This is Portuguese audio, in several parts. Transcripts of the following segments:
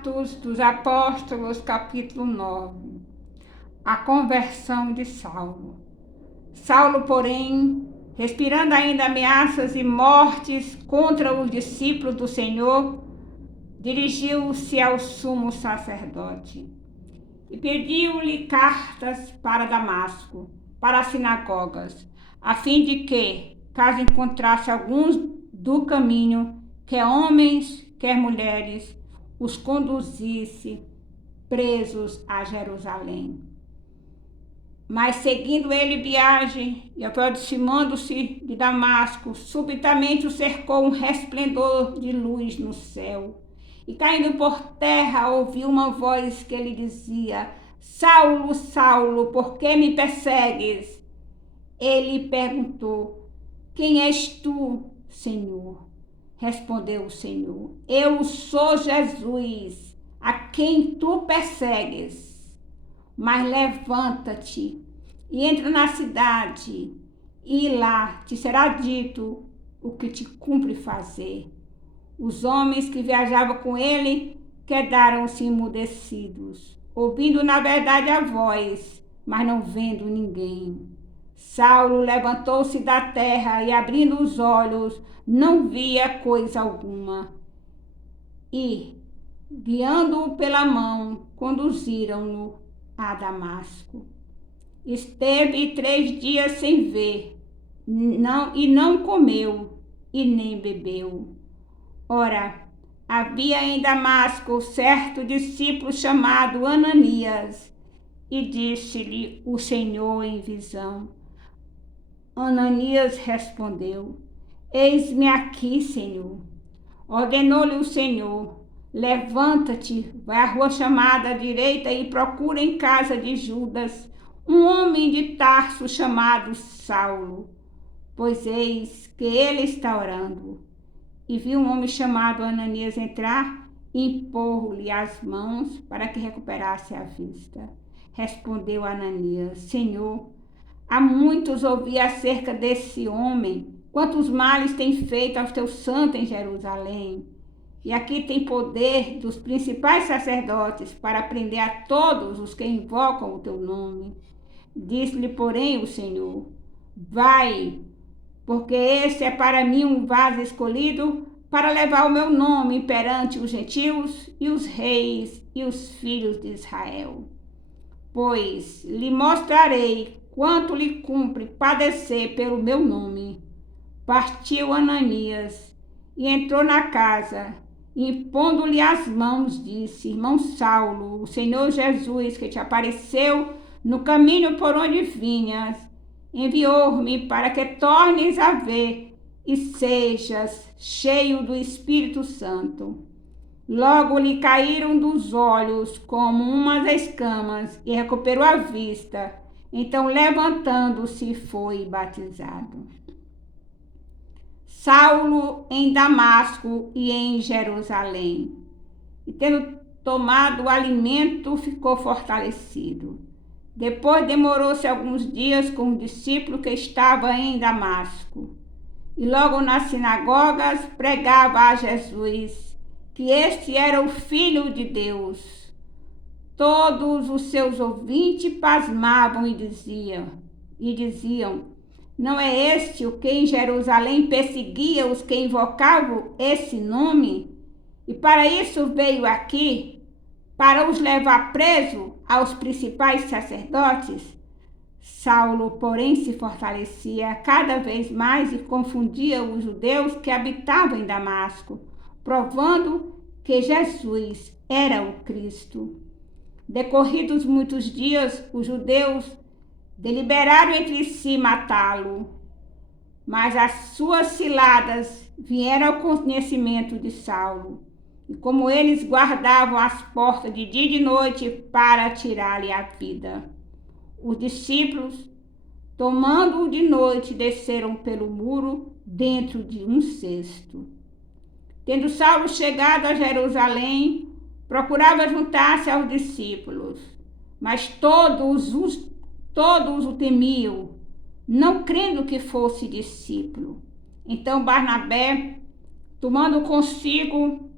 Atos dos Apóstolos, capítulo 9. A conversão de Saulo. Saulo, porém, respirando ainda ameaças e mortes contra os discípulos do Senhor, dirigiu-se ao sumo sacerdote e pediu-lhe cartas para Damasco, para as sinagogas, a fim de que, caso encontrasse alguns do caminho, quer homens, quer mulheres, os conduzisse presos a Jerusalém. Mas seguindo ele viagem e aproximando-se de Damasco, subitamente o cercou um resplendor de luz no céu. E caindo por terra, ouviu uma voz que lhe dizia: Saulo, Saulo, por que me persegues? Ele perguntou: Quem és tu, Senhor? Respondeu o Senhor: Eu sou Jesus, a quem tu persegues. Mas levanta-te e entra na cidade, e lá te será dito o que te cumpre fazer. Os homens que viajavam com ele quedaram-se emudecidos, ouvindo na verdade a voz, mas não vendo ninguém. Saulo levantou-se da terra e, abrindo os olhos, não via coisa alguma. E, guiando-o pela mão, conduziram-no a Damasco. Esteve 3 dias sem ver, e não comeu e nem bebeu. Ora, havia em Damasco certo discípulo chamado Ananias, e disse-lhe o Senhor em visão. Ananias respondeu: Eis-me aqui, Senhor. Ordenou-lhe o Senhor: Levanta-te, vai à rua chamada à direita e procura em casa de Judas um homem de Tarso chamado Saulo, pois eis que ele está orando. E viu um homem chamado Ananias entrar e impor-lhe as mãos para que recuperasse a vista. Respondeu Ananias: Senhor, há muitos ouvi acerca desse homem, quantos males tem feito aos teus santos em Jerusalém. E aqui tem poder dos principais sacerdotes para prender a todos os que invocam o teu nome. Disse-lhe, porém, o Senhor: Vai, porque esse é para mim um vaso escolhido para levar o meu nome perante os gentios e os reis e os filhos de Israel. Pois lhe mostrarei quanto lhe cumpre padecer pelo meu nome. Partiu Ananias e entrou na casa, e impondo-lhe as mãos, disse: Irmão Saulo, o Senhor Jesus, que te apareceu no caminho por onde vinhas, enviou-me para que tornes a ver e sejas cheio do Espírito Santo. Logo lhe caíram dos olhos como umas escamas e recuperou a vista. Então, levantando-se, foi batizado. Saulo em Damasco e em Jerusalém. E tendo tomado o alimento, ficou fortalecido. Depois demorou-se alguns dias com o discípulo que estava em Damasco. E logo nas sinagogas pregava a Jesus que este era o Filho de Deus. Todos os seus ouvintes pasmavam e diziam: Não é este o que em Jerusalém perseguia os que invocavam esse nome? E para isso veio aqui, para os levar preso aos principais sacerdotes? Saulo, porém, se fortalecia cada vez mais e confundia os judeus que habitavam em Damasco, provando que Jesus era o Cristo. Decorridos muitos dias, os judeus deliberaram entre si matá-lo, mas as suas ciladas vieram ao conhecimento de Saulo, e como eles guardavam as portas de dia e de noite para tirar-lhe a vida, os discípulos, tomando-o de noite, desceram pelo muro dentro de um cesto. Tendo Saulo chegado a Jerusalém, procurava juntar-se aos discípulos, mas todos o temiam, não crendo que fosse discípulo. Então Barnabé, tomando consigo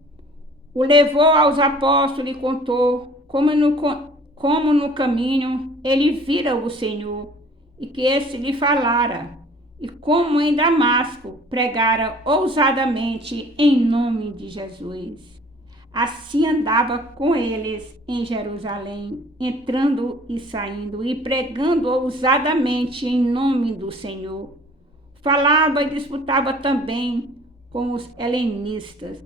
o levou aos apóstolos e contou como no caminho ele vira o Senhor e que esse lhe falara, e como em Damasco pregara ousadamente em nome de Jesus. Assim andava com eles em Jerusalém, entrando e saindo, e pregando ousadamente em nome do Senhor. Falava e disputava também com os helenistas,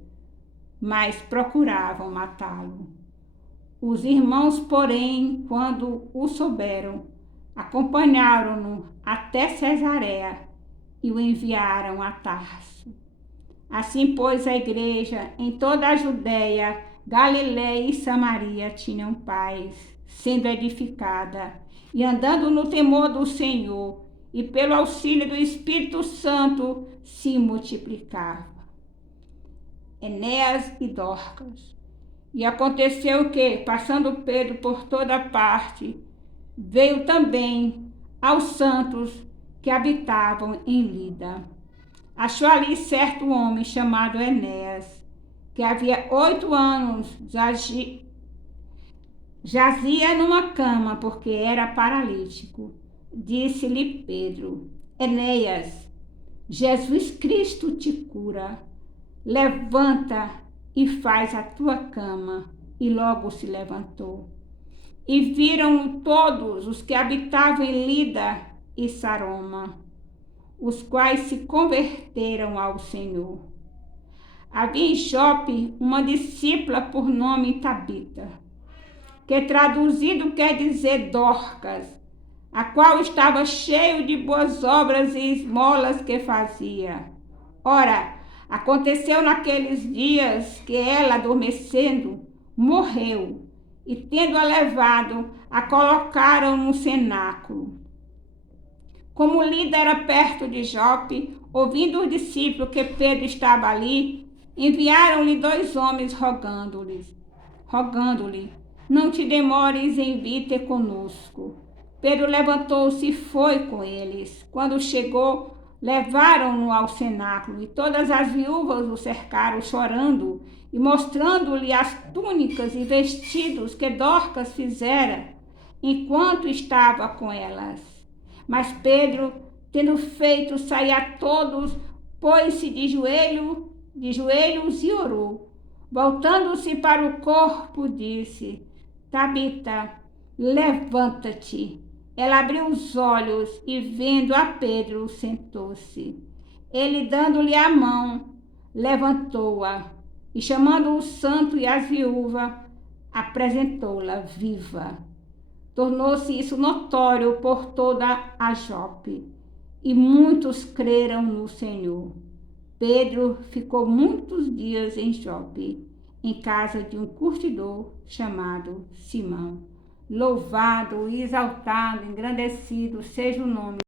mas procuravam matá-lo. Os irmãos, porém, quando o souberam, acompanharam-no até Cesareia e o enviaram a Tarso. Assim, pois, a igreja em toda a Judéia, Galiléia e Samaria tinham paz, sendo edificada e andando no temor do Senhor, e pelo auxílio do Espírito Santo se multiplicava. Enéas e Dorcas. E aconteceu que, passando Pedro por toda parte, veio também aos santos que habitavam em Lida. Achou ali certo homem chamado Enéas, que havia 8 anos jazia numa cama, porque era paralítico. Disse-lhe Pedro: Enéas, Jesus Cristo te cura. Levanta e faz a tua cama. E logo se levantou. E viram todos os que habitavam em Lida e Saroma, os quais se converteram ao Senhor. Havia em Jope uma discípula por nome Tabita, que traduzido quer dizer Dorcas, a qual estava cheio de boas obras e esmolas que fazia. Ora, aconteceu naqueles dias que ela, adormecendo, morreu, e tendo-a levado, a colocaram no cenáculo. Como Lida era perto de Jope, ouvindo os discípulos que Pedro estava ali, enviaram-lhe 2 homens rogando-lhe, não te demores em vir ter conosco. Pedro levantou-se e foi com eles. Quando chegou, levaram-no ao cenáculo, e todas as viúvas o cercaram, chorando, e mostrando-lhe as túnicas e vestidos que Dorcas fizera, enquanto estava com elas. Mas Pedro, tendo feito sair a todos, pôs-se de joelhos e orou. Voltando-se para o corpo, disse: Tabita, levanta-te. Ela abriu os olhos e, vendo a Pedro, sentou-se. Ele, dando-lhe a mão, levantou-a e, chamando o santo e as viúvas, apresentou-la viva. Tornou-se isso notório por toda a Jope, e muitos creram no Senhor. Pedro ficou muitos dias em Jope, em casa de um curtidor chamado Simão. Louvado, exaltado, engrandecido seja o nome